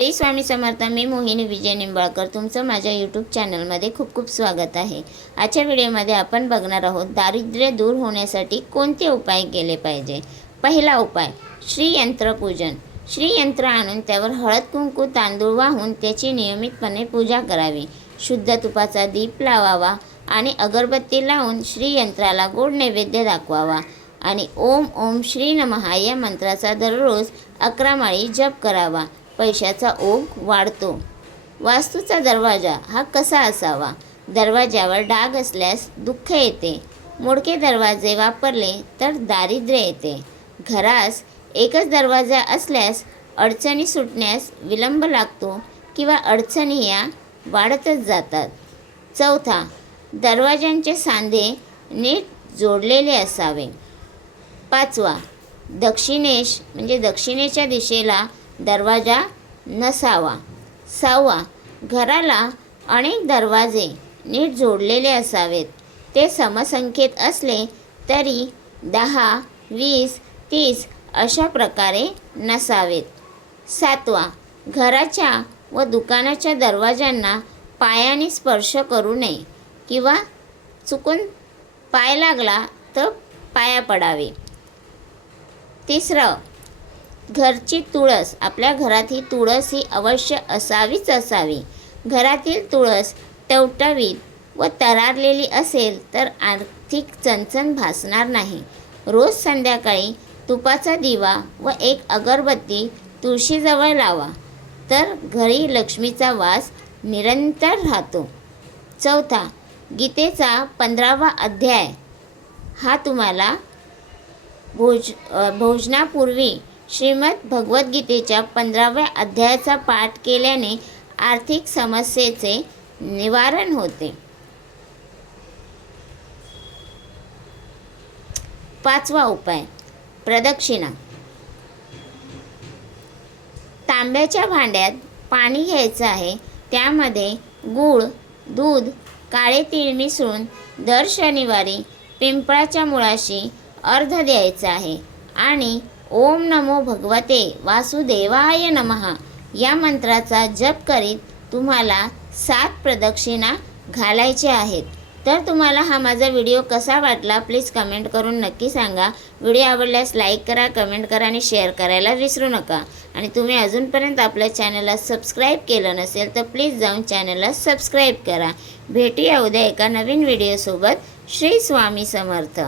श्री स्वामी समर्थ. मी मोहिनी विजय निंबाळकर. तुमचं माझ्या यूट्यूब चॅनलमध्ये खूप खूप स्वागत आहे. आजच्या व्हिडिओमध्ये आपण बघणार आहोत दारिद्र्य दूर होण्यासाठी कोणते उपाय केले पाहिजे. पहिला उपाय, श्रीयंत्र पूजन. श्रीयंत्र आणून त्यावर हळद कुंकू तांदूळ वाहून त्याची नियमितपणे पूजा करावी. शुद्ध तुपाचा दीप लावावा आणि अगरबत्ती लावून श्रीयंत्राला गोड नैवेद्य दाखवावा आणि ओम ओम श्री नमः या मंत्राचा दररोज 11 माळी जप करावा. पैशाचा ओघ वाढतो. वास्तूचा दरवाजा हा कसा असावा. दरवाजावर डाग असल्यास दुःख येते. मोडके दरवाजे वापरले तर दारिद्र्य येते. घरास एकच दरवाजा असल्यास अडचणी सुटण्यास विलंब लागतो किंवा अडचणी या वाढतच जातात. चौथा, दरवाजांचे सांधे नीट जोडलेले असावे. पाचवा, दक्षिणेश म्हणजे दक्षिणेच्या दिशेला दरवाजा नसावा. सहावा, घराला अनेक दरवाजे नीट जोडलेले असावेत. ते समसंख्येत असले तरी 10, 20, 30 अशा प्रकारे नसावेत. सातवा, घराच्या व दुकानाच्या दरवाजांना पायाने स्पर्श करू नये किंवा चुकून पाय लागला तर पाया पडावे. तिसरं, घरची तुळस. आपल्या घरात ही तुळस ही अवश्य असावीच असावी. घरातील तुळस टवटवीत व तरारलेली असेल तर आर्थिक चणचण भासणार नाही. रोज संध्याकाळी तुपाचा दिवा व एक अगरबत्ती तुळशीजवळ लावा तर घरी लक्ष्मीचा वास निरंतर राहतो. चौथा, गीतेचा 15वा अध्याय हा तुम्हाला भोजनापूर्वी श्रीमद भगवद्गीतेच्या 15व्या अध्यायाचा पाठ केल्याने आर्थिक समस्येचे निवारण होते. पाचवा उपाय, प्रदक्षिणा. तांब्याच्या भांड्यात पाणी घ्यायचं आहे. त्यामध्ये गूळ, दूध, काळे तीळ मिसळून दर शनिवारी पिंपळाच्या मुळाशी अर्घ द्यायचं आहे आणि ओम नमो भगवते वासुदेवाय नमः या मंत्राचा जप करीत तुम्हाला 7 प्रदक्षिणा घालायच्या आहेत. तर तुम्हाला हा माझा व्हिडिओ कसा वाटला प्लीज कमेंट करून नक्की सांगा. व्हिडिओ आवडल्यास लाईक करा, कमेंट करा आणि शेअर करायला विसरू नका. आणि तुम्ही अजूनपर्यंत आपल्या चॅनलला सबस्क्राईब केलं नसेल तर प्लीज जाऊन चॅनलला सबस्क्राईब करा. भेटूया उद्या एका नवीन व्हिडिओसोबत. श्री स्वामी समर्थ.